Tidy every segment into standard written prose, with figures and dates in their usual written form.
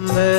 Radhe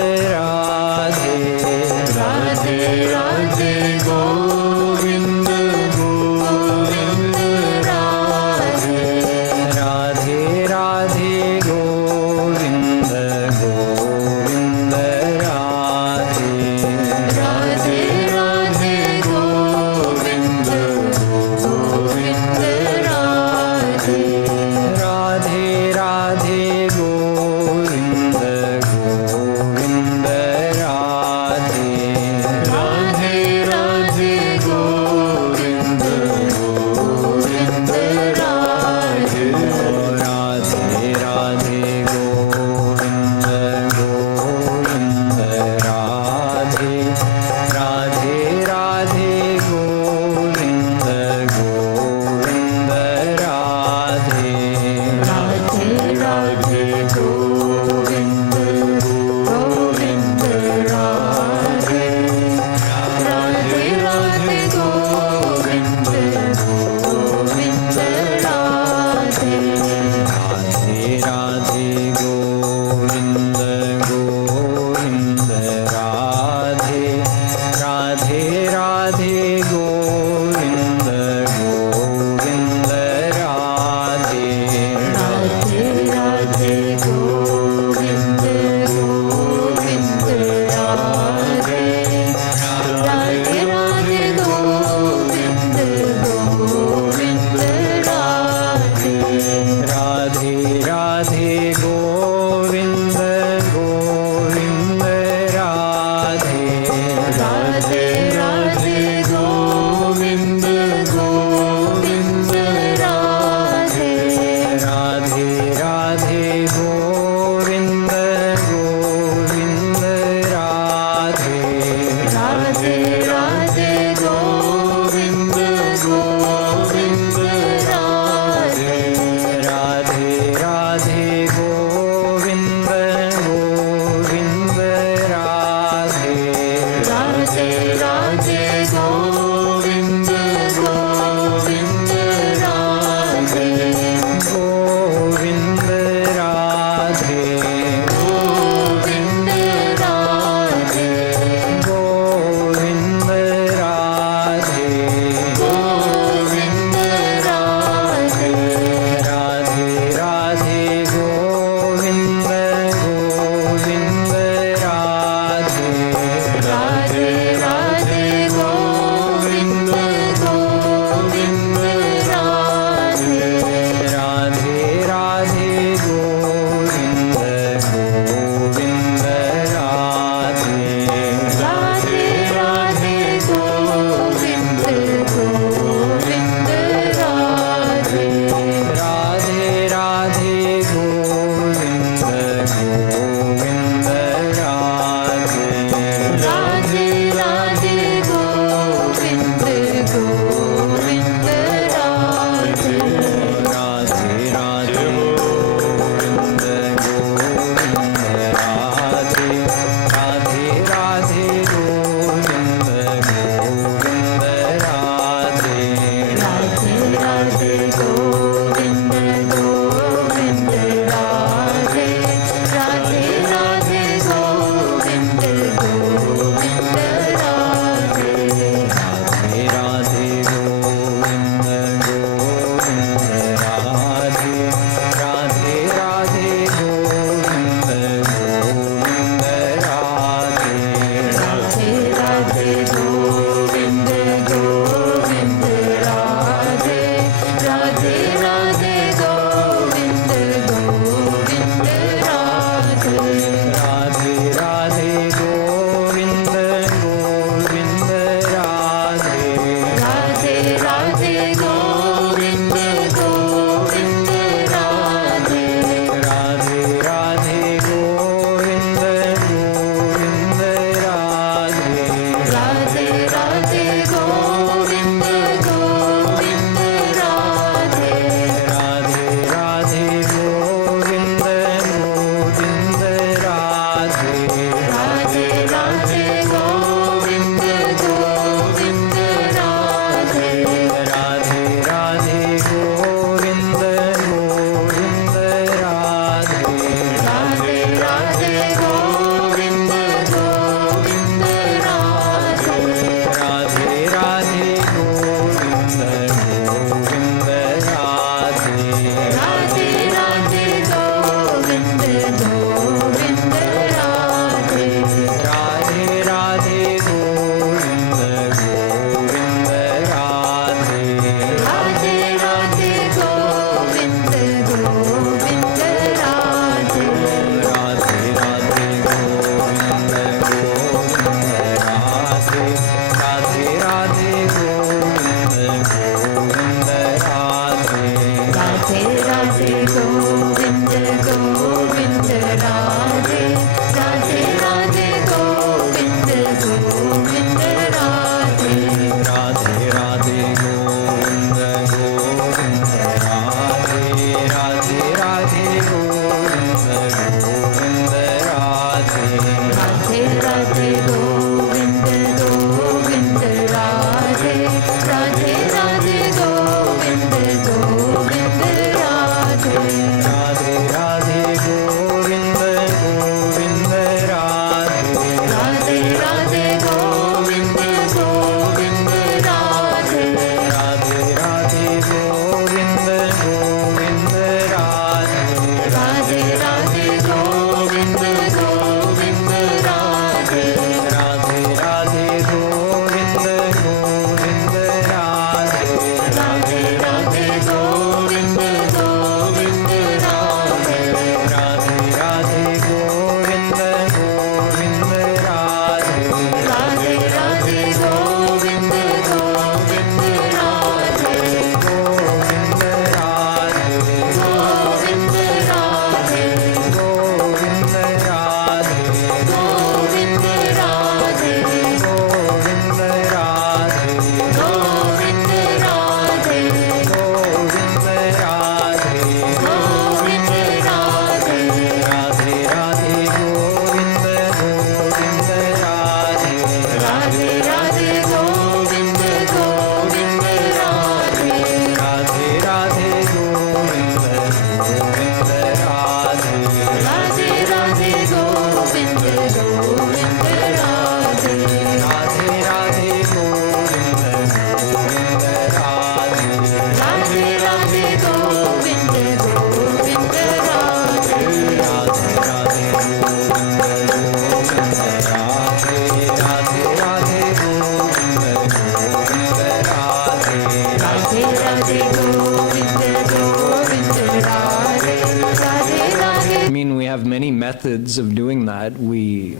Methods of doing that. We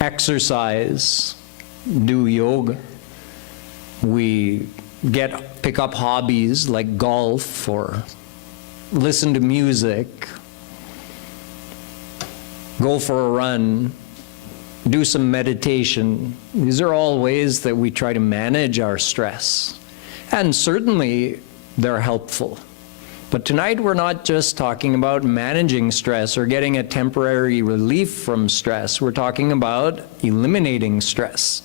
exercise, do yoga, we pick up hobbies like golf or listen to music, go for a run, do some meditation. These are all ways that we try to manage our stress, and certainly they're helpful. But tonight we're not just talking about managing stress or getting a temporary relief from stress. We're talking about eliminating stress.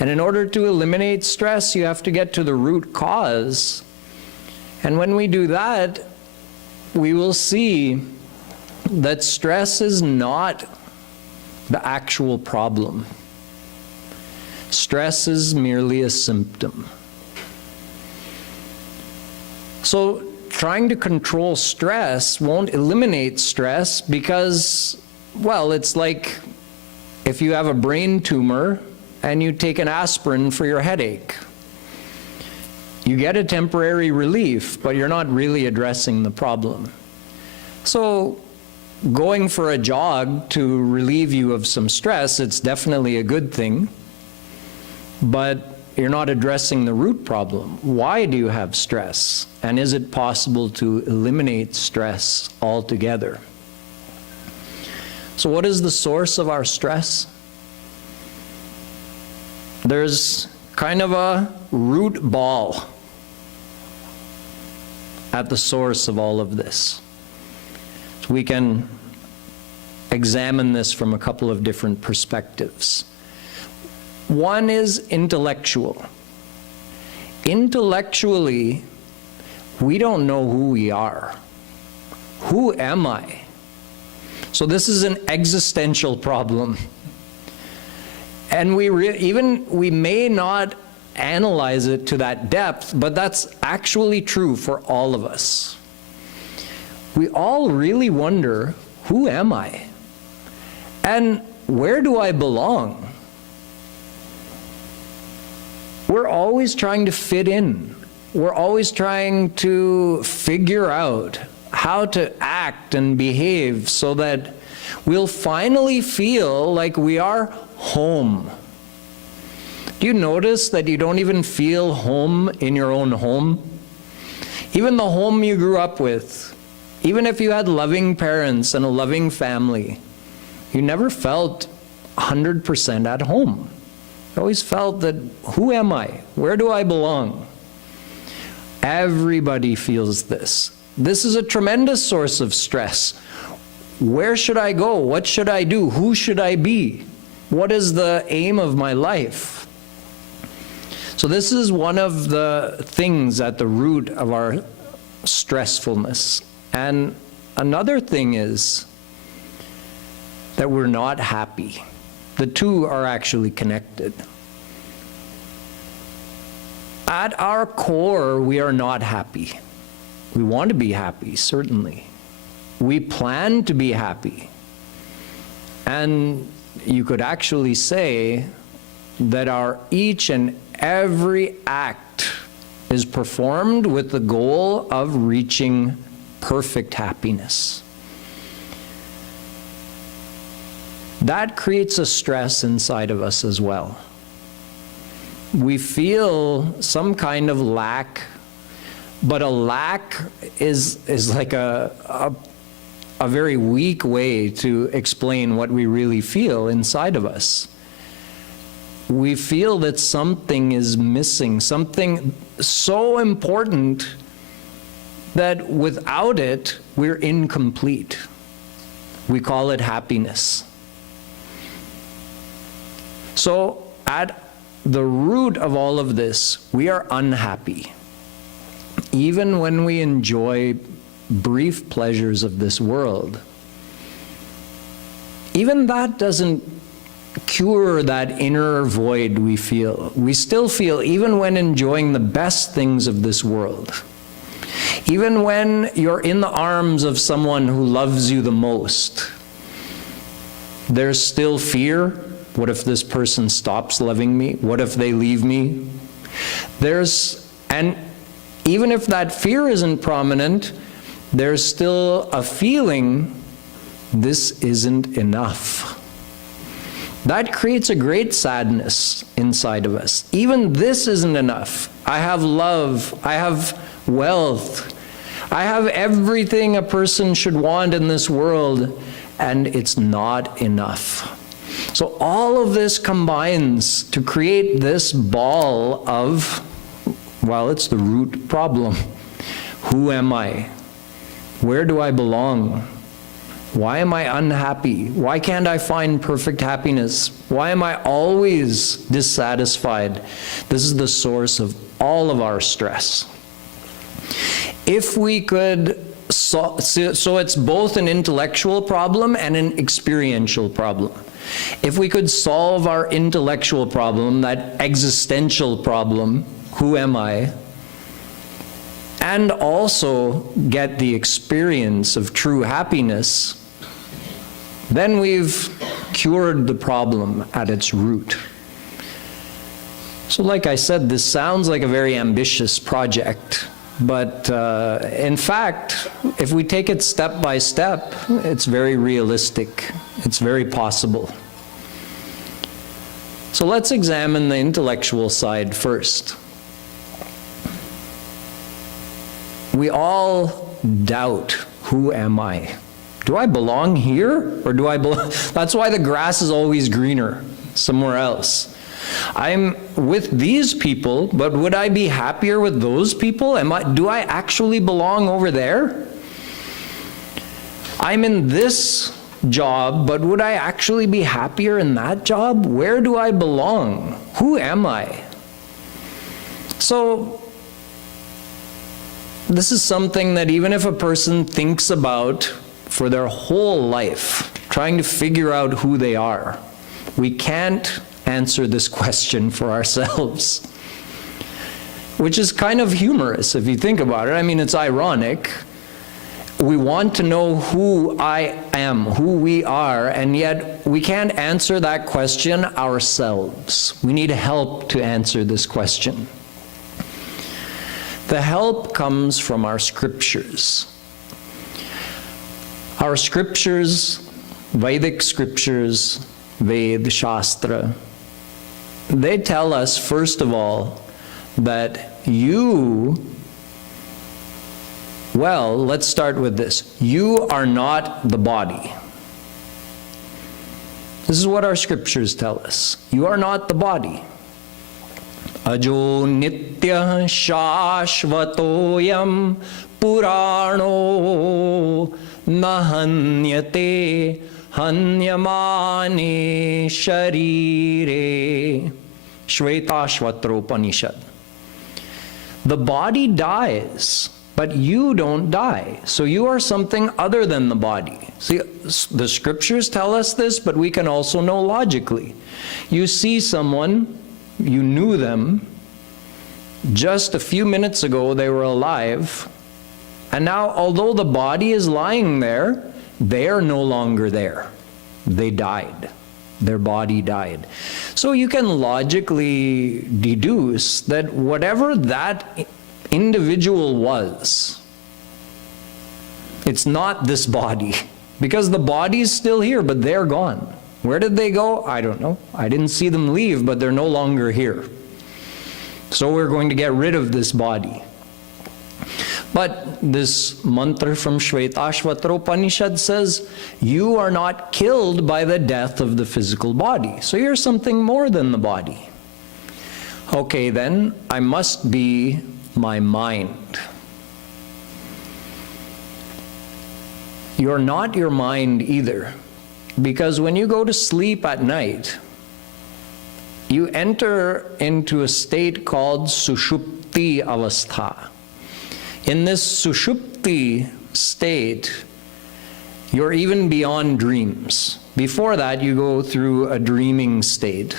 And in order to eliminate stress, you have to get to the root cause. And when we do that, we will see that stress is not the actual problem. Stress is merely a symptom. So, trying to control stress won't eliminate stress because, well, it's like if you have a brain tumor and you take an aspirin for your headache. You get a temporary relief, but you're not really addressing the problem. So going for a jog to relieve you of some stress, it's definitely a good thing, but you're not addressing the root problem. Why do you have stress? And is it possible to eliminate stress altogether? So what is the source of our stress? There's kind of a root ball at the source of all of this. So we can examine this from a couple of different perspectives. One is intellectual. Intellectually, we don't know who we are. Who am I? So this is an existential problem. And we may not analyze it to that depth, but that's actually true for all of us. We all really wonder, who am I? And where do I belong? We're always trying to fit in. We're always trying to figure out how to act and behave so that we'll finally feel like we are home. Do you notice that you don't even feel home in your own home? Even the home you grew up with, even if you had loving parents and a loving family, you never felt 100% at home. I always felt that, who am I? Where do I belong? Everybody feels this. This is a tremendous source of stress. Where should I go? What should I do? Who should I be? What is the aim of my life? So this is one of the things at the root of our stressfulness. And another thing is that we're not happy. The two are actually connected. At our core, we are not happy. We want to be happy, certainly. We plan to be happy. And you could actually say that our each and every act is performed with the goal of reaching perfect happiness. That creates a stress inside of us as well. We feel some kind of lack, but a lack is like a very weak way to explain what we really feel inside of us. We feel that something is missing, something so important that without it, we're incomplete. We call it happiness. So at the root of all of this, we are unhappy. Even when we enjoy brief pleasures of this world, even that doesn't cure that inner void we feel. We still feel, even when enjoying the best things of this world, even when you're in the arms of someone who loves you the most, there's still fear. What if this person stops loving me? What if they leave me? And even if that fear isn't prominent, there's still a feeling, this isn't enough. That creates a great sadness inside of us. Even this isn't enough. I have love, I have wealth, I have everything a person should want in this world, and it's not enough. So all of this combines to create this ball of, well, it's the root problem. Who am I? Where do I belong? Why am I unhappy? Why can't I find perfect happiness? Why am I always dissatisfied? This is the source of all of our stress. If we could, so it's both an intellectual problem and an experiential problem. If we could solve our intellectual problem, that existential problem, who am I, and also get the experience of true happiness, then we've cured the problem at its root. So like I said, this sounds like a very ambitious project, but in fact, if we take it step by step, it's very realistic. It's very possible. So let's examine the intellectual side first. We all doubt, who am I? Do I belong here, or do I belong? That's why the grass is always greener somewhere else. I'm with these people, but would I be happier with those people? Do I actually belong over there? I'm in this job, but would I actually be happier in that job? Where do I belong? Who am I? So, this is something that even if a person thinks about for their whole life, trying to figure out who they are, we can't answer this question for ourselves. Which is kind of humorous if you think about it. I mean, it's ironic. We want to know who I am, who we are, and yet we can't answer that question ourselves. We need help to answer this question. The help comes from our scriptures. Our scriptures, Vedic scriptures, Ved, Shastra, they tell us, first of all, that well, let's start with this. You are not the body. This is what our scriptures tell us. You are not the body. Ajo nitya shashvatoyam purano nahanyate hanyamane sharire. Shvetashvatropanishad. The body dies, but you don't die. So you are something other than the body. See, the scriptures tell us this, but we can also know logically. You see someone, you knew them, just a few minutes ago they were alive, and now although the body is lying there, they are no longer there. They died. Their body died. So you can logically deduce that whatever that individual was, it's not this body, because the body is still here, but they're gone. Where did they go? I don't know. I didn't see them leave, but they're no longer here. So we're going to get rid of this body. But this mantra from Shvetashvatra Upanishad says, you are not killed by the death of the physical body. So you're something more than the body. Okay, then, I must be my mind. You're not your mind either. Because when you go to sleep at night, you enter into a state called Sushupti Avastha. In this Sushupti state, you're even beyond dreams. Before that, you go through a dreaming state,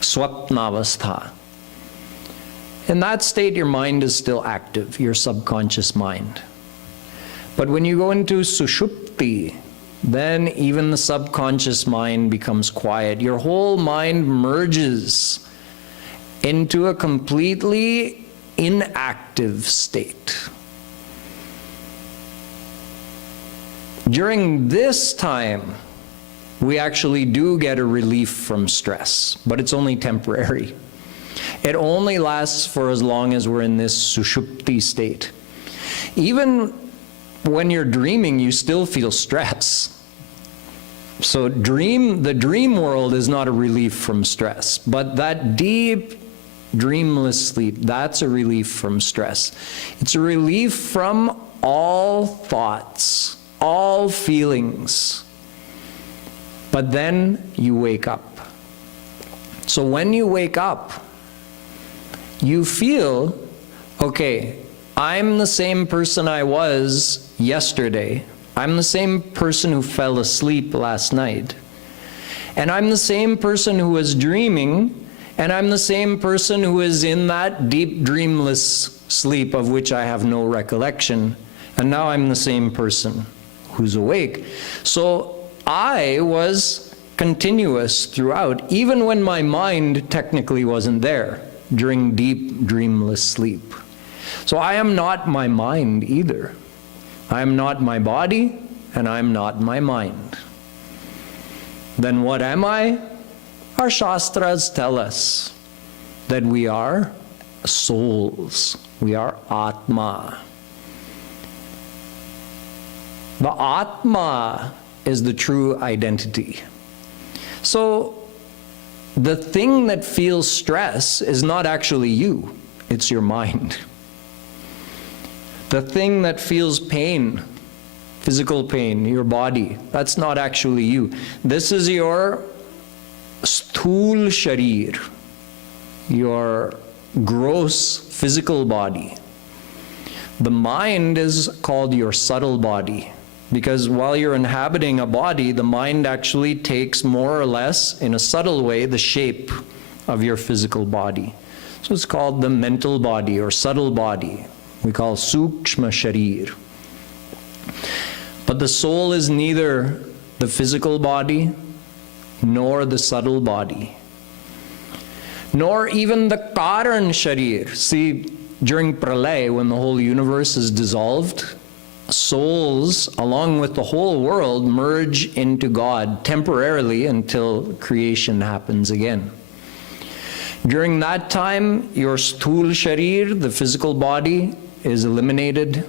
swapnavastha. In that state, your mind is still active, your subconscious mind. But when you go into sushupti, then even the subconscious mind becomes quiet. Your whole mind merges into a completely inactive state. During this time, we actually do get a relief from stress, but it's only temporary. It only lasts for as long as we're in this sushupti state. Even when you're dreaming, you still feel stress. So the dream world is not a relief from stress, but that deep, dreamless sleep, that's a relief from stress. It's a relief from all thoughts, all feelings. But then you wake up. So when you wake up, you feel, okay, I'm the same person I was yesterday. I'm the same person who fell asleep last night. And I'm the same person who was dreaming, and I'm the same person who is in that deep dreamless sleep of which I have no recollection. And now I'm the same person who's awake. So I was continuous throughout, even when my mind technically wasn't there during deep dreamless sleep. So I am not my mind either. I am not my body, and I am not my mind. Then what am I? Our Shastras tell us that we are souls. We are Atma. The Atma is the true identity. So the thing that feels stress is not actually you, it's your mind. The thing that feels pain, physical pain, your body, that's not actually you. This is your sthul sharir, your gross physical body. The mind is called your subtle body, because while you're inhabiting a body, the mind actually takes more or less, in a subtle way, the shape of your physical body. So it's called the mental body or subtle body. We call sukshma sharir. But the soul is neither the physical body nor the subtle body, nor even the karan sharir. See, during pralay, when the whole universe is dissolved, souls, along with the whole world, merge into God temporarily until creation happens again. During that time, your sthul sharir, the physical body, is eliminated,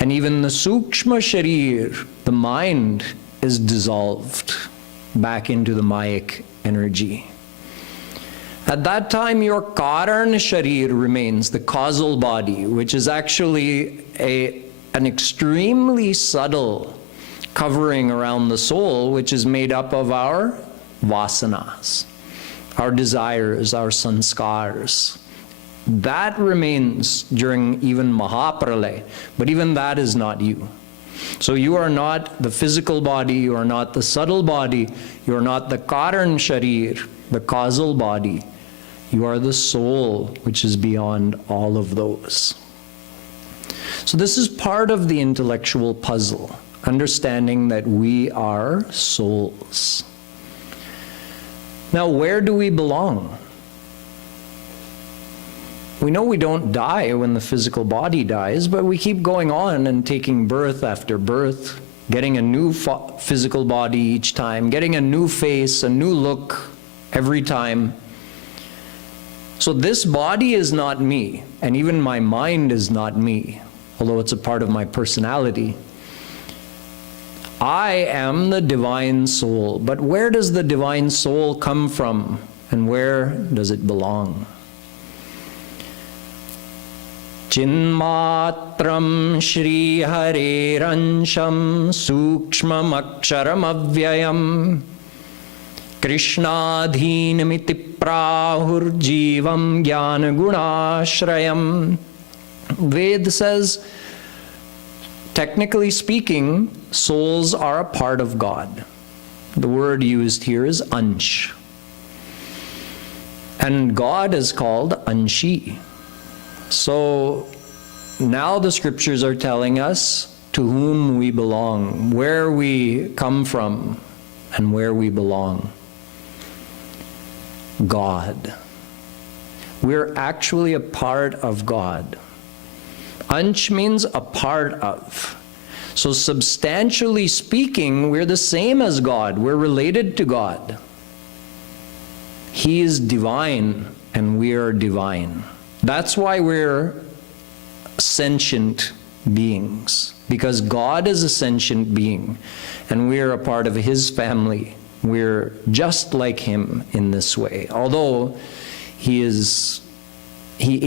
and even the sukshma sharir, the mind, is dissolved back into the mayic energy. At that time, your karan sharir remains, the causal body, which is actually an extremely subtle covering around the soul, which is made up of our vasanas, our desires, our sanskars. That remains during even Mahapralay, but even that is not you. So you are not the physical body, you are not the subtle body, you are not the karan sharir, the causal body. You are the soul, which is beyond all of those. So this is part of the intellectual puzzle, understanding that we are souls. Now, where do we belong? We know we don't die when the physical body dies, but we keep going on and taking birth after birth, getting a new physical body each time, getting a new face, a new look every time. So this body is not me, and even my mind is not me, although it's a part of my personality. I am the divine soul, but where does the divine soul come from, and where does it belong? Chinmatram Shri Hareransham Sukshmam Aksharam Avyayam Krishnadhinamiti Prahur Jivam Jnana Gunashrayam. Ved says technically speaking, souls are a part of God. The word used here is ansh. And God is called Anshi. So now the scriptures are telling us to whom we belong, where we come from, and where we belong. God. We're actually a part of God. Ansh means a part of. So substantially speaking, we're the same as God. We're related to God. He is divine and we are divine. That's why we're sentient beings, because God is a sentient being and we are a part of His family. We're just like Him in this way. Although He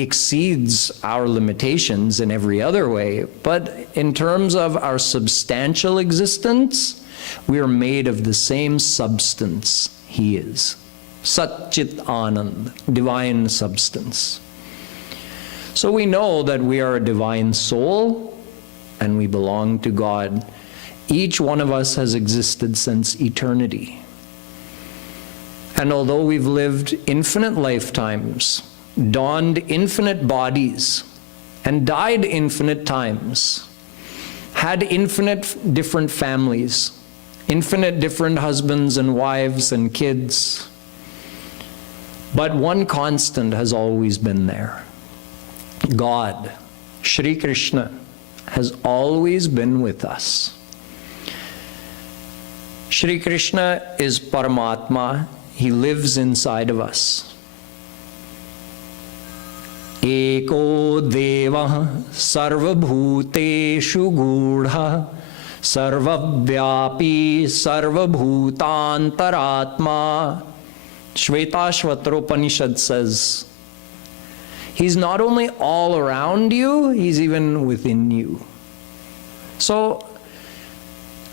exceeds our limitations in every other way, but in terms of our substantial existence, we are made of the same substance He is. Sat-Chit Anand, divine substance. So we know that we are a divine soul and we belong to God. Each one of us has existed since eternity. And although we've lived infinite lifetimes, donned infinite bodies, and died infinite times, had infinite different families, infinite different husbands and wives and kids, but one constant has always been there. God, Shri Krishna, has always been with us. Shri Krishna is Paramatma. He lives inside of us. Eko Devah Sarvabhuteshu Gudha Sarvavyapi Sarvabhutantaratma. Shvetashvatra Upanishad says, He's not only all around you, He's even within you. So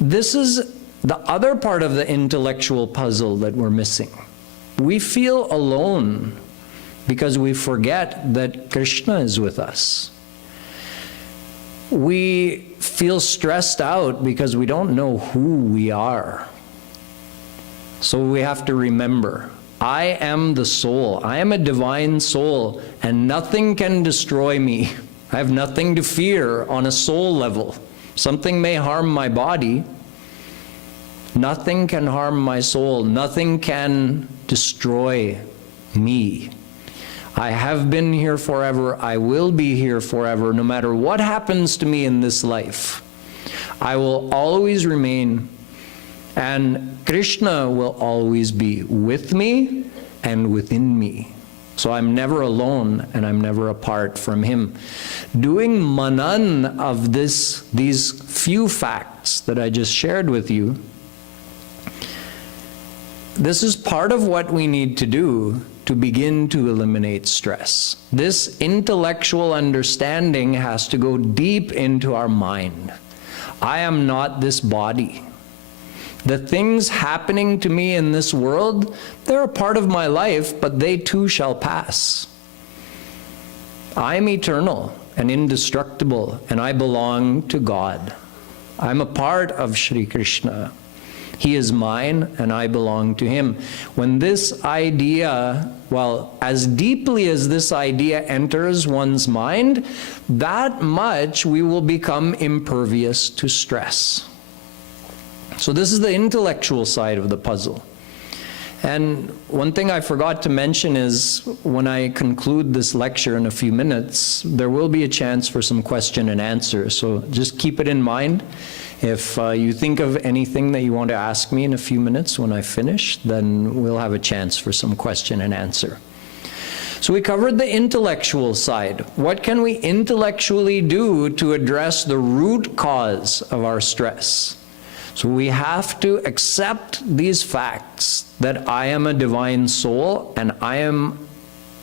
this is the other part of the intellectual puzzle that we're missing. We feel alone because we forget that Krishna is with us. We feel stressed out because we don't know who we are. So we have to remember, I am the soul. I am a divine soul, and nothing can destroy me. I have nothing to fear on a soul level. Something may harm my body. Nothing can harm my soul. Nothing can destroy me. I have been here forever. I will be here forever. No matter what happens to me in this life, I will always remain. And Krishna will always be with me and within me. So I'm never alone and I'm never apart from Him. Doing manan of these few facts that I just shared with you, this is part of what we need to do to begin to eliminate stress. This intellectual understanding has to go deep into our mind. I am not this body. The things happening to me in this world, they're a part of my life, but they too shall pass. I am eternal and indestructible, and I belong to God. I'm a part of Shri Krishna. He is mine, and I belong to Him. When this idea, well, as deeply as this idea enters one's mind, that much we will become impervious to stress. So this is the intellectual side of the puzzle. And one thing I forgot to mention is when I conclude this lecture in a few minutes, there will be a chance for some question and answer. So just keep it in mind. If you think of anything that you want to ask me in a few minutes when I finish, then we'll have a chance for some question and answer. So we covered the intellectual side. What can we intellectually do to address the root cause of our stress? So we have to accept these facts that I am a divine soul and I am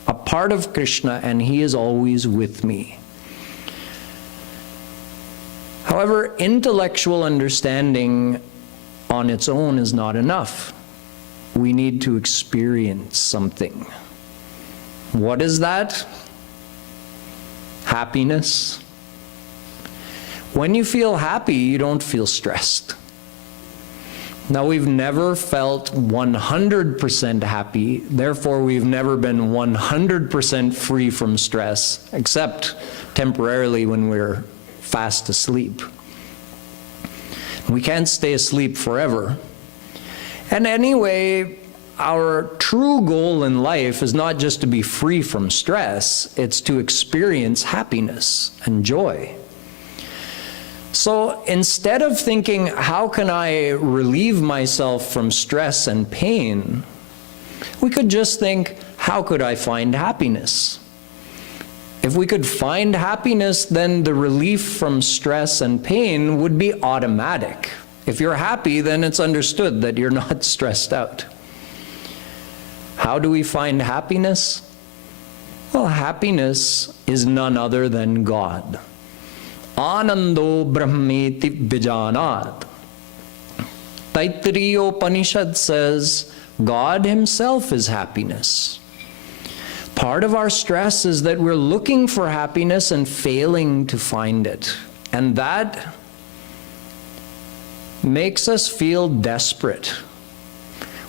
a part of Krishna and He is always with me. However, intellectual understanding on its own is not enough. We need to experience something. What is that? Happiness. When you feel happy, you don't feel stressed. Now, we've never felt 100% happy, therefore we've never been 100% free from stress, except temporarily when we're fast asleep. We can't stay asleep forever. And anyway, our true goal in life is not just to be free from stress, it's to experience happiness and joy. So instead of thinking, how can I relieve myself from stress and pain, we could just think, how could I find happiness? If we could find happiness, then the relief from stress and pain would be automatic. If you're happy, then it's understood that you're not stressed out. How do we find happiness? Well, happiness is none other than God. Anando Brahmeti Vijanat. Taittiriya Upanishad says, God himself is happiness. Part of our stress is that we're looking for happiness and failing to find it. And that makes us feel desperate.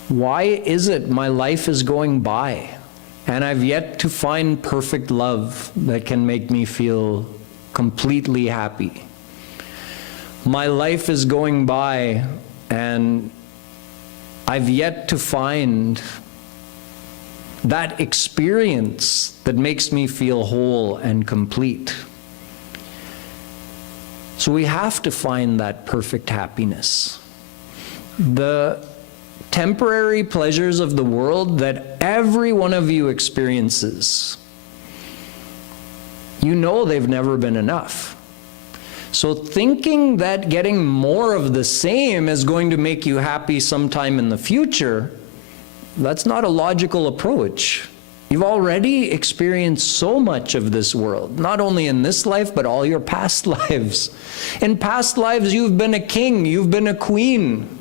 Why is it my life is going by and I've yet to find perfect love that can make me feel completely happy? My life is going by and I've yet to find that experience that makes me feel whole and complete. So we have to find that perfect happiness. The temporary pleasures of the world that every one of you experiences, you know they've never been enough. So thinking that getting more of the same is going to make you happy sometime in the future, that's not a logical approach. You've already experienced so much of this world, not only in this life, but all your past lives. In past lives, you've been a king, you've been a queen,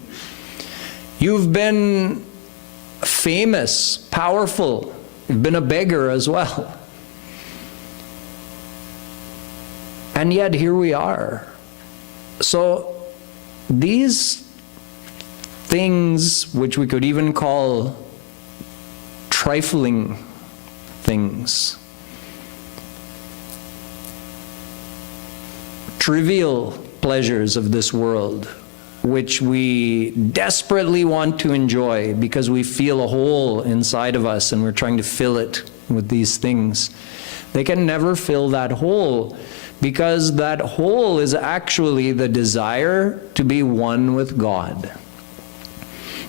you've been famous, powerful, you've been a beggar as well. And yet here we are. So these things, which we could even call trifling things, trivial pleasures of this world, which we desperately want to enjoy because we feel a hole inside of us and we're trying to fill it with these things. They can never fill that hole, because that hole is actually the desire to be one with God.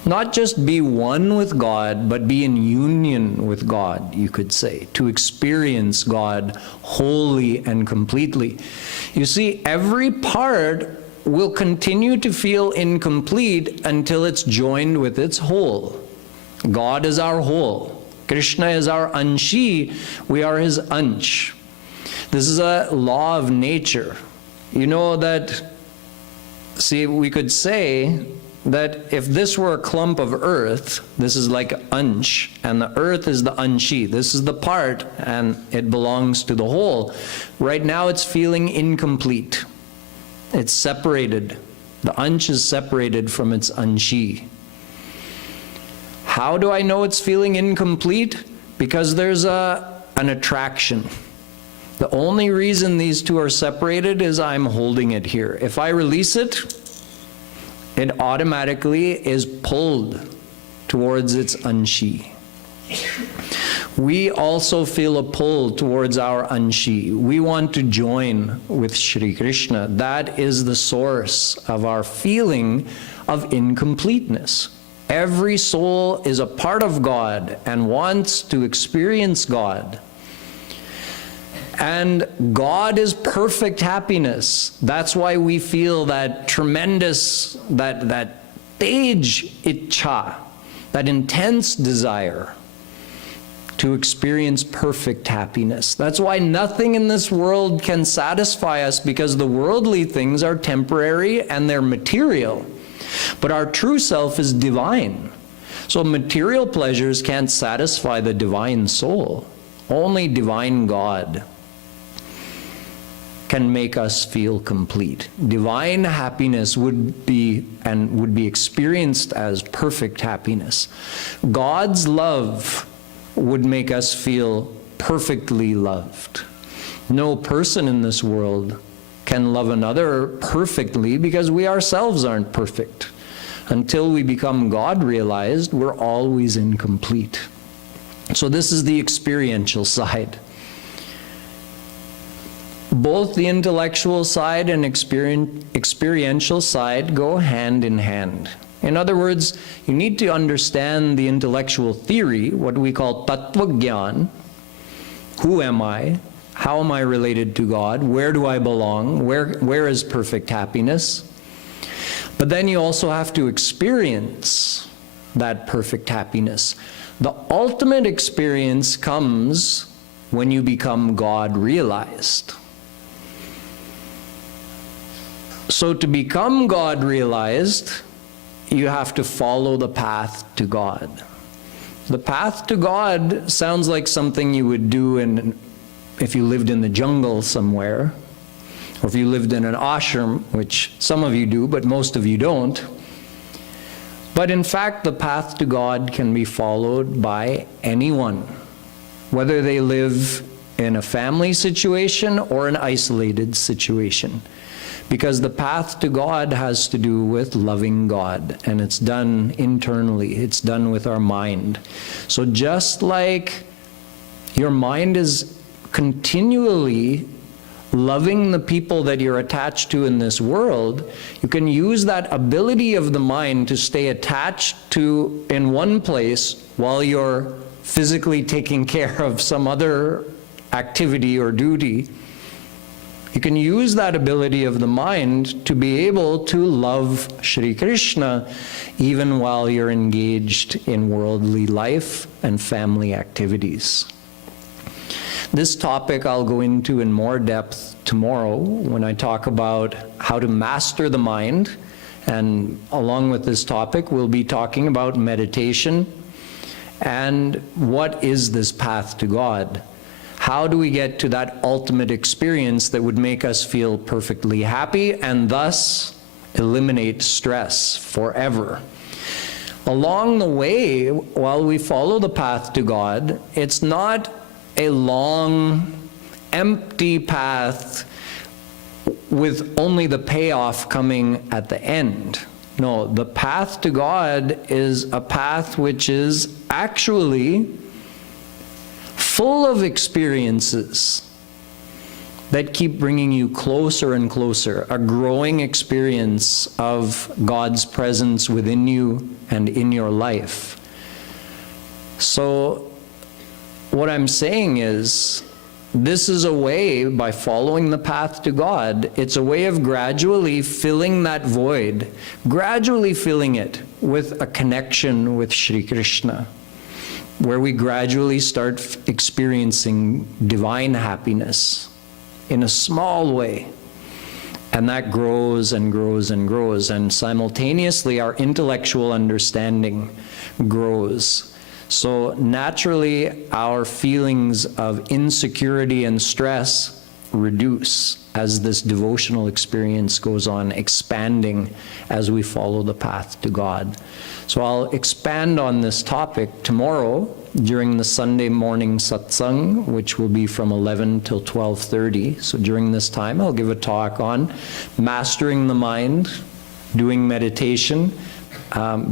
Not just be one with God, but be in union with God, you could say, to experience God wholly and completely. You see, every part will continue to feel incomplete until it's joined with its whole. God is our whole. Krishna is our anshi, we are his ansh. This is a law of nature. You know that, see, we could say that if this were a clump of earth, this is like ansh, and the earth is the anshi. This is the part, and it belongs to the whole. Right now it's feeling incomplete. It's separated. The ansh is separated from its anshi. How do I know it's feeling incomplete? Because there's an attraction. The only reason these two are separated is I'm holding it here. If I release it, it automatically is pulled towards its anshi. We also feel a pull towards our anshi. We want to join with Shri Krishna. That is the source of our feeling of incompleteness. Every soul is a part of God and wants to experience God. And God is perfect happiness. That's why we feel that tremendous, that tej ichha, that intense desire to experience perfect happiness. That's why nothing in this world can satisfy us, because the worldly things are temporary and they're material. But our true self is divine. So material pleasures can't satisfy the divine soul. Only divine God. can make us feel complete. Divine happiness would be experienced as perfect happiness. God's love would make us feel perfectly loved. No person in this world can love another perfectly because we ourselves aren't perfect. Until we become God-realized, we're always incomplete. So this is the experiential side. Both the intellectual side and experiential side go hand in hand. In other words, you need to understand the intellectual theory, what we call tattva gyan. Who am I? How am I related to God? Where do I belong? Where is perfect happiness? But then you also have to experience that perfect happiness. The ultimate experience comes when you become God-realized. So to become God-realized, you have to follow the path to God. The path to God sounds like something you would do if you lived in the jungle somewhere, or if you lived in an ashram, which some of you do, but most of you don't. But in fact, the path to God can be followed by anyone, whether they live in a family situation or an isolated situation. Because the path to God has to do with loving God, and it's done internally, it's done with our mind. So just like your mind is continually loving the people that you're attached to in this world, you can use that ability of the mind to stay attached to in one place while you're physically taking care of some other activity or duty. You can use that ability of the mind to be able to love Shri Krishna even while you're engaged in worldly life and family activities. This topic I'll go into in more depth tomorrow when I talk about how to master the mind. And along with this topic, we'll be talking about meditation and what is this path to God. How do we get to that ultimate experience that would make us feel perfectly happy and thus eliminate stress forever? Along the way, while we follow the path to God, it's not a long, empty path with only the payoff coming at the end. No, the path to God is a path which is actually full of experiences that keep bringing you closer and closer, a growing experience of God's presence within you and in your life. So what I'm saying is, this is a way, by following the path to God, it's a way of gradually filling that void, gradually filling it with a connection with Shri Krishna, where we gradually start experiencing divine happiness in a small way. And that grows and grows and grows, and simultaneously our intellectual understanding grows. So naturally, our feelings of insecurity and stress reduce as this devotional experience goes on, expanding as we follow the path to God. So I'll expand on this topic tomorrow during the Sunday morning satsang, which will be from 11 till 12:30. So during this time, I'll give a talk on mastering the mind, doing meditation,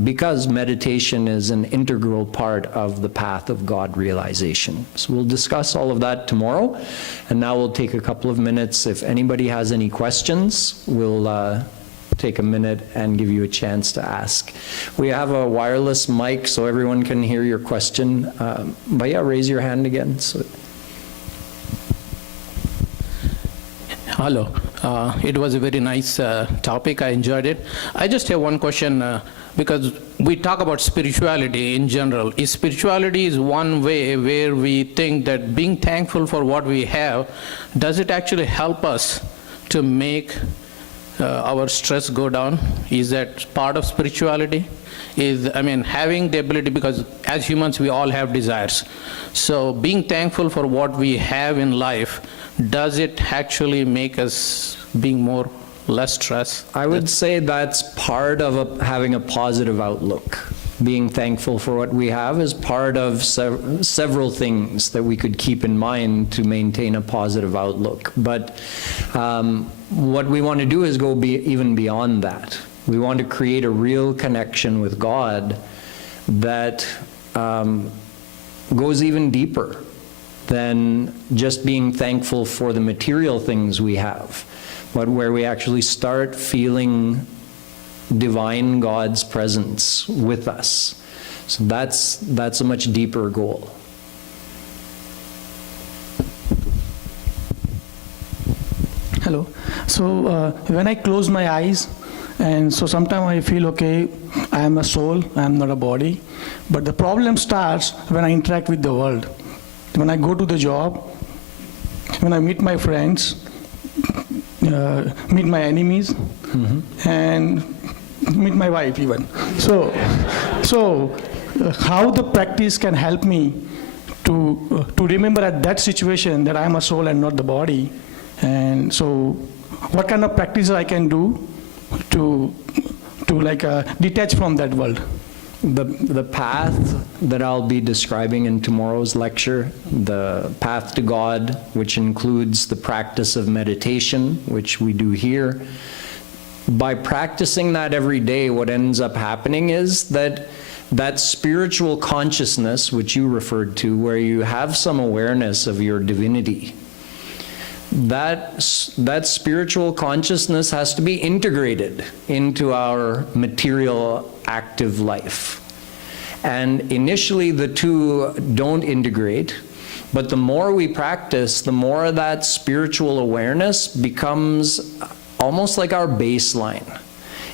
because meditation is an integral part of the path of God realization. So we'll discuss all of that tomorrow. And now we'll take a couple of minutes. If anybody has any questions, we'll take a minute and give you a chance to ask. We have a wireless mic so everyone can hear your question. Bhaiya, raise your hand again. So. Hello. It was a very nice topic. I enjoyed it. I just have one question, because we talk about spirituality in general. Spirituality is one way where we think that being thankful for what we have, does it actually help us to make our stress go down? Is that part of spirituality? is, having the ability, because as humans, we all have desires. So being thankful for what we have in life, does it actually make us being more, less stress? I would say that's part of having a positive outlook. Being thankful for what we have is part of several things that we could keep in mind to maintain a positive outlook. But what we want to do is go even beyond that. We want to create a real connection with God that goes even deeper than just being thankful for the material things we have, but where we actually start feeling divine God's presence with us. So that's a much deeper goal. Hello. So when I close my eyes, and so sometimes I feel, okay, I am a soul, I am not a body. But the problem starts when I interact with the world. When I go to the job, when I meet my friends, meet my enemies, and meet my wife even. So how the practice can help me to remember at that situation that I am a soul and not the body. And so what kind of practices I can do to detach from that world? The path that I'll be describing in tomorrow's lecture, the path to God, which includes the practice of meditation, which we do here. By practicing that every day, what ends up happening is that spiritual consciousness, which you referred to, where you have some awareness of your divinity, that spiritual consciousness has to be integrated into our material active life. And initially the two don't integrate, but the more we practice, the more that spiritual awareness becomes almost like our baseline.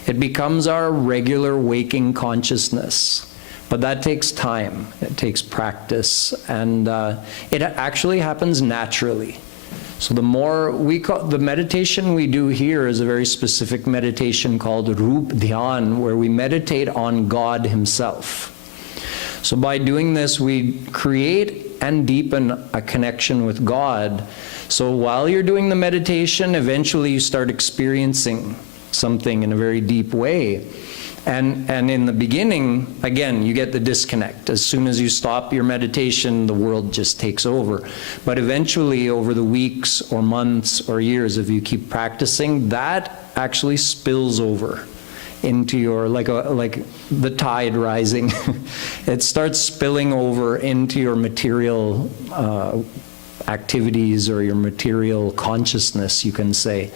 It becomes our regular waking consciousness. But that takes time, it takes practice, and it actually happens naturally. So the more the meditation we do here is a very specific meditation called Rup Dhyan, where we meditate on God Himself. So by doing this, we create and deepen a connection with God. So while you're doing the meditation, eventually you start experiencing something in a very deep way. And in the beginning, again, you get the disconnect. As soon as you stop your meditation, the world just takes over. But eventually, over the weeks or months or years, if you keep practicing, that actually spills over into your, like the tide rising. It starts spilling over into your material activities or your material consciousness, you can say.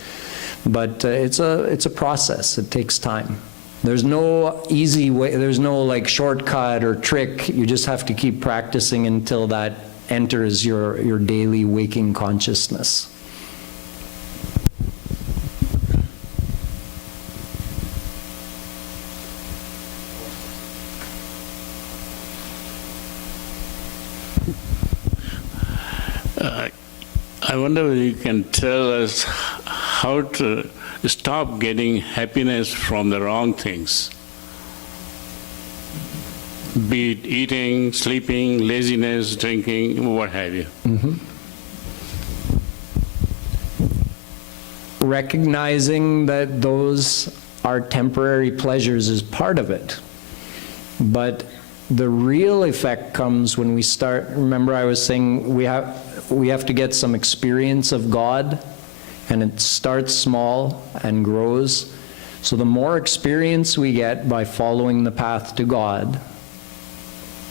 But it's a process. It takes time. There's no easy way, there's no like shortcut or trick. You just have to keep practicing until that enters your daily waking consciousness. I wonder if you can tell us how to stop getting happiness from the wrong things. Be it eating, sleeping, laziness, drinking, what have you. Recognizing that those are temporary pleasures is part of it. But the real effect comes when we start, remember I was saying we have to get some experience of God, and it starts small and grows. So the more experience we get by following the path to God,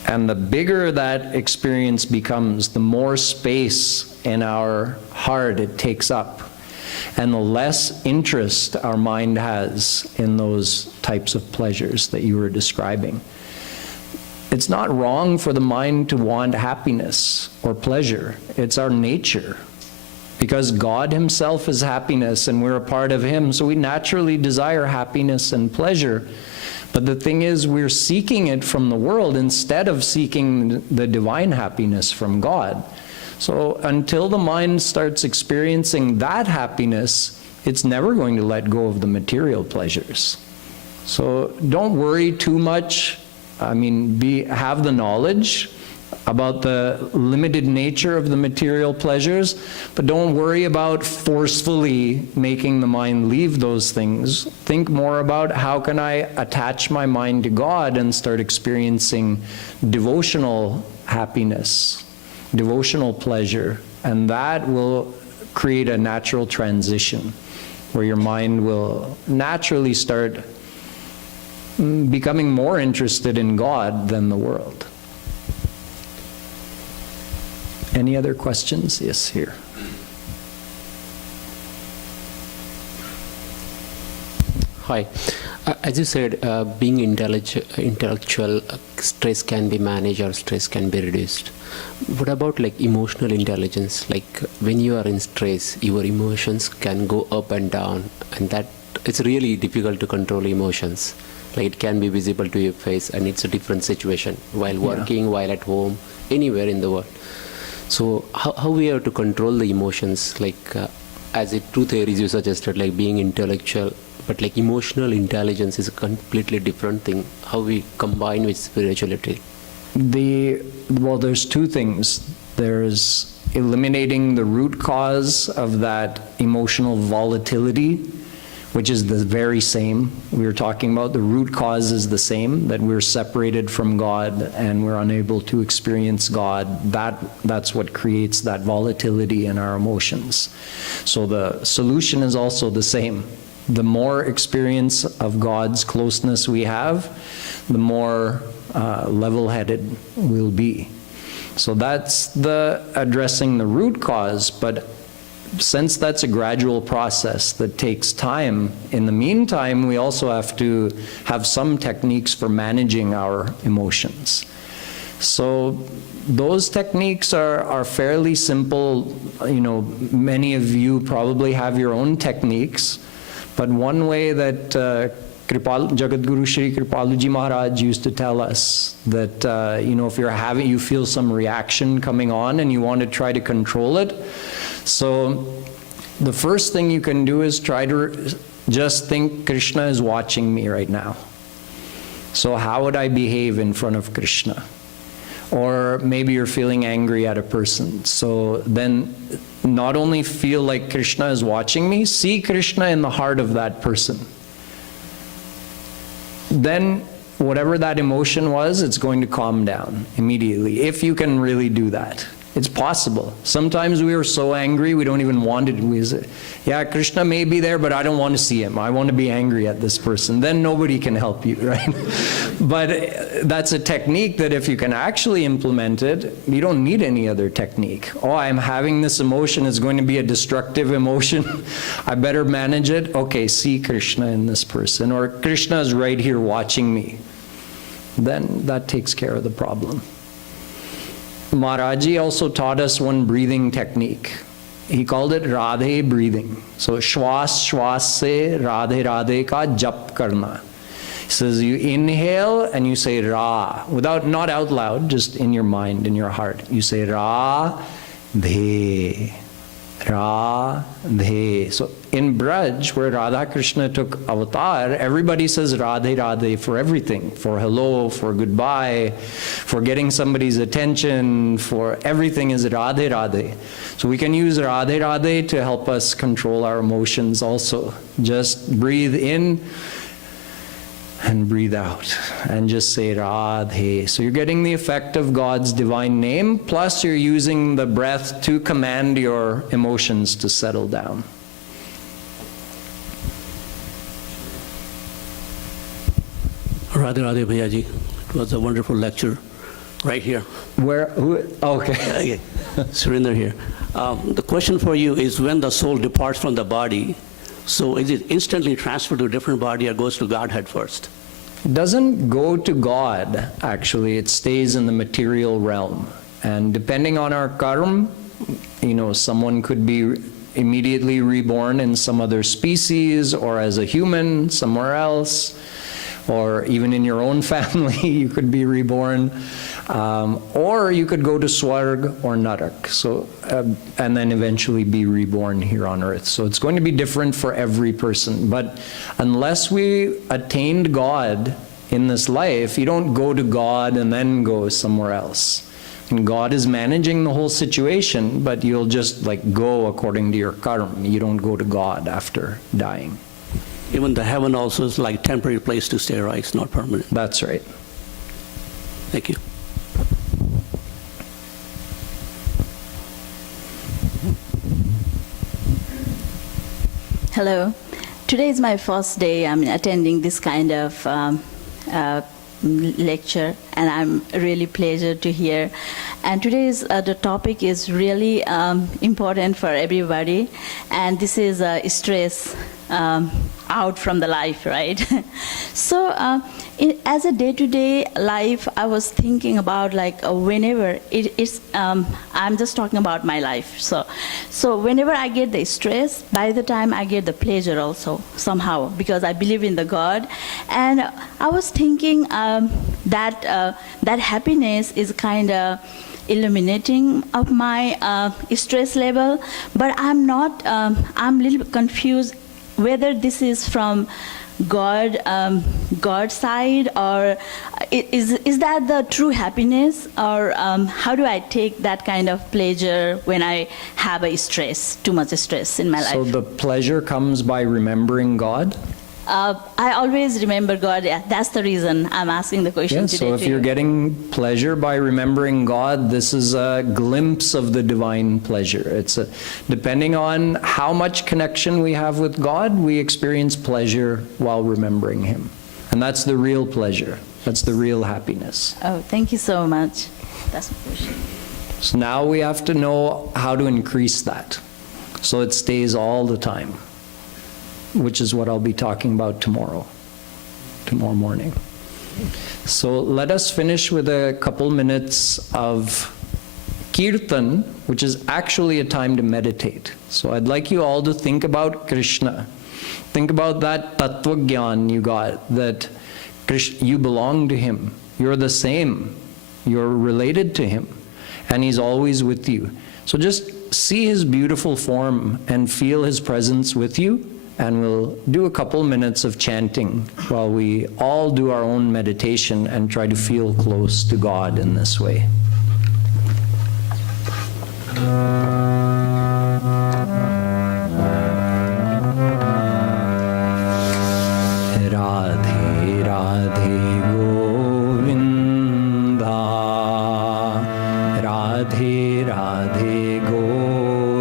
and the bigger that experience becomes, the more space in our heart it takes up, and the less interest our mind has in those types of pleasures that you were describing. It's not wrong for the mind to want happiness or pleasure. It's our nature. Because God Himself is happiness and we're a part of Him, so we naturally desire happiness and pleasure. But the thing is, we're seeking it from the world instead of seeking the divine happiness from God. So until the mind starts experiencing that happiness, it's never going to let go of the material pleasures. So don't worry too much. I mean, have the knowledge about the limited nature of the material pleasures, but don't worry about forcefully making the mind leave those things. Think more about how can I attach my mind to God and start experiencing devotional happiness, devotional pleasure, and that will create a natural transition where your mind will naturally start becoming more interested in God than the world. Any other questions? Yes, here. Hi. As you said, being intellectual, stress can be managed or stress can be reduced. What about like emotional intelligence? Like when you are in stress, your emotions can go up and down, and that it's really difficult to control emotions. Like it can be visible to your face, and it's a different situation while working, while at home, anywhere in the world. So how we have to control the emotions, like as a two theories you suggested, like being intellectual, but like emotional intelligence is a completely different thing. How we combine with spirituality? Well, there's two things. There's eliminating the root cause of that emotional volatility, which is the very same we were talking about. The root cause is the same, that we're separated from God and we're unable to experience God. That's what creates that volatility in our emotions. So the solution is also the same. The more experience of God's closeness we have, the more level-headed we'll be. So that's addressing the root cause, but since that's a gradual process that takes time, in the meantime, we also have to have some techniques for managing our emotions. So those techniques are fairly simple. You know, many of you probably have your own techniques, but one way that Jagadguru Shri Kripaluji Maharaj used to tell us that, you know, if you feel some reaction coming on and you want to try to control it, so the first thing you can do is try to just think Krishna is watching me right now. So how would I behave in front of Krishna? Or maybe you're feeling angry at a person. So then not only feel like Krishna is watching me, see Krishna in the heart of that person. Then whatever that emotion was, it's going to calm down immediately, if you can really do that. It's possible. Sometimes we are so angry we don't even want it. We say, yeah, Krishna may be there, but I don't want to see him. I want to be angry at this person. Then nobody can help you, right? But that's a technique that if you can actually implement it, you don't need any other technique. Oh, I'm having this emotion. It's going to be a destructive emotion. I better manage it. Okay, see Krishna in this person. Or Krishna is right here watching me. Then that takes care of the problem. Maharaji also taught us one breathing technique. He called it Radhe breathing. So shwas shwas se Radhe Radhe ka jap karna. He says you inhale and you say Ra, not out loud, just in your mind, in your heart. You say Ra, De, Ra, De. So in Braj, where Radha Krishna took avatar, everybody says Radhe Radhe for everything. For hello, for goodbye, for getting somebody's attention, for everything is Radhe Radhe. So we can use Radhe Radhe to help us control our emotions also. Just breathe in and breathe out and just say Radhe. So you're getting the effect of God's divine name, plus you're using the breath to command your emotions to settle down. Radhe Radhe Bhayaji. It was a wonderful lecture right here. Where? Who? Okay. Surinder here. The question for you is, when the soul departs from the body, so is it instantly transferred to a different body or goes to Godhead first? It doesn't go to God, actually. It stays in the material realm. And depending on our karma, you know, someone could be immediately reborn in some other species or as a human somewhere else, or even in your own family you could be reborn. Or you could go to Swarg or Narak, so, and then eventually be reborn here on earth. So it's going to be different for every person. But unless we attained God in this life, you don't go to God and then go somewhere else. And God is managing the whole situation, but you'll just like go according to your karma. You don't go to God after dying. Even the heaven also is like temporary place to stay, right? It's not permanent. That's right. Thank you. Hello. Today is my first day I'm attending this kind of lecture, and I'm really pleased to hear. And today's the topic is really important for everybody, and this is stress out from the life, right? So as a day-to-day life, I was thinking about like whenever I'm just talking about my life. So whenever I get the stress, by the time I get the pleasure also somehow, because I believe in the God. And I was thinking that happiness is kind of illuminating of my stress level, but I'm not, I'm a little confused whether this is from God's side, or is that the true happiness, or how do I take that kind of pleasure when I have a stress, too much stress in my life? So the pleasure comes by remembering God? I always remember God. Yeah, that's the reason I'm asking the question today. So if you're getting pleasure by remembering God, this is a glimpse of the divine pleasure. It's depending on how much connection we have with God, we experience pleasure while remembering Him. And that's the real pleasure. That's the real happiness. Oh, thank you so much. That's my question. So now we have to know how to increase that so it stays all the time, which is what I'll be talking about tomorrow morning. So let us finish with a couple minutes of kirtan, which is actually a time to meditate. So I'd like you all to think about Krishna. Think about that tattva gyan you got, that you belong to Him. You're the same. You're related to Him. And He's always with you. So just see His beautiful form and feel His presence with you. And we'll do a couple minutes of chanting while we all do our own meditation and try to feel close to God in this way. Radhe, Radhe, Govinda.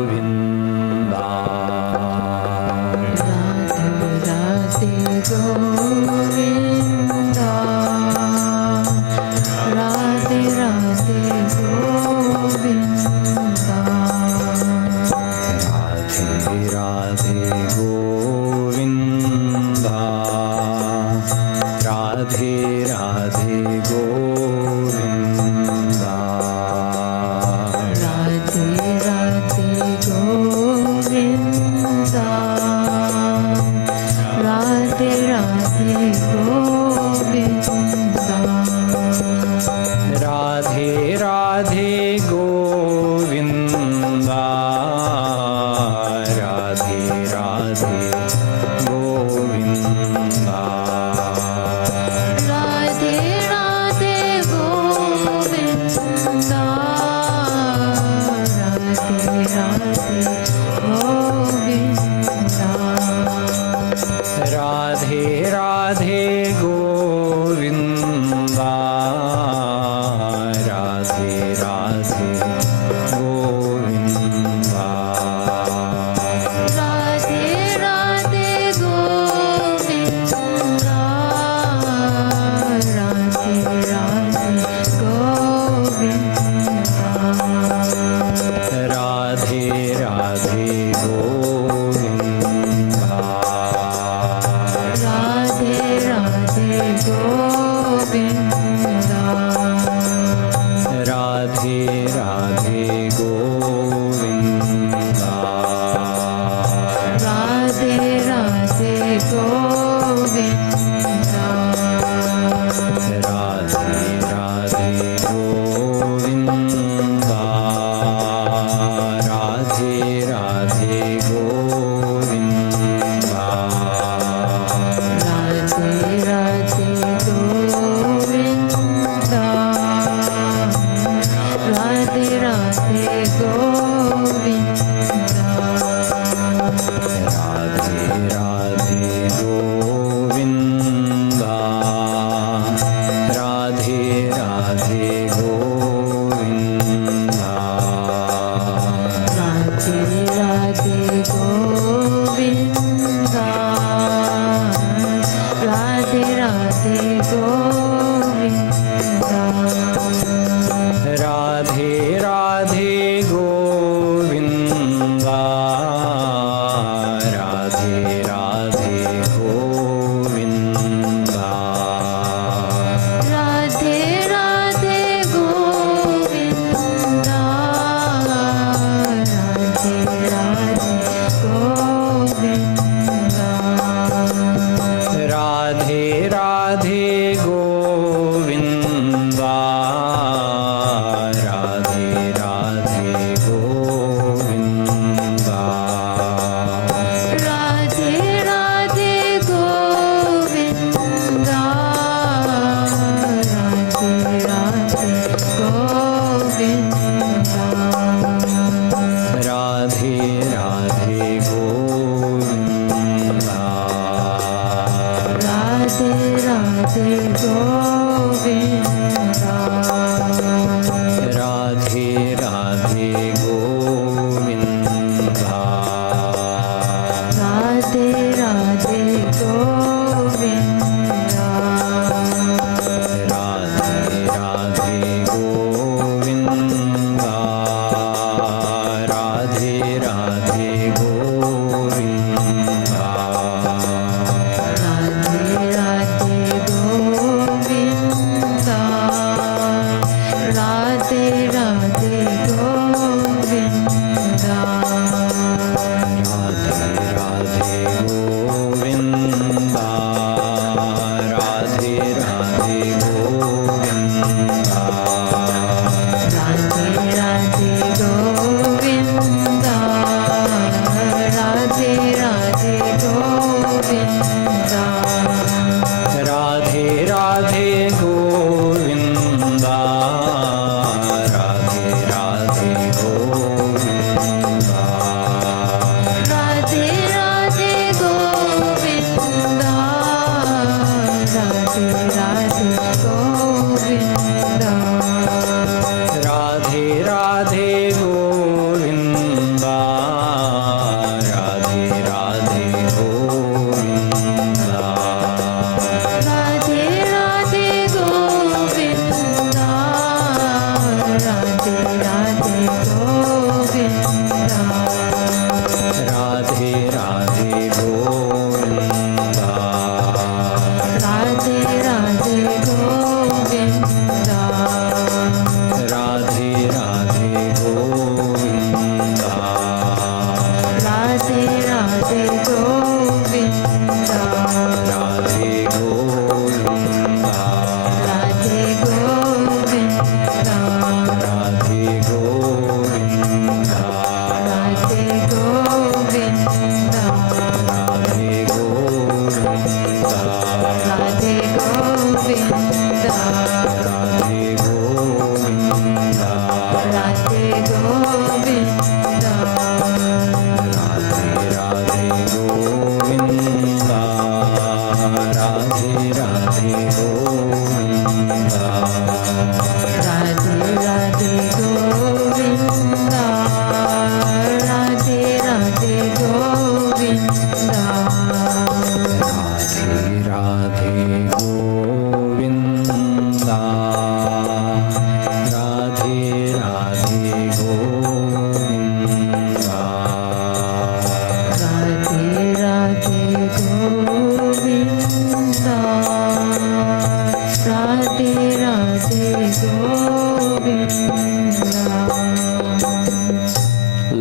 Radhe, Radhe, Govinda. Radhe, Radhe, Govinda.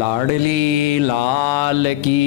लाडली लाल की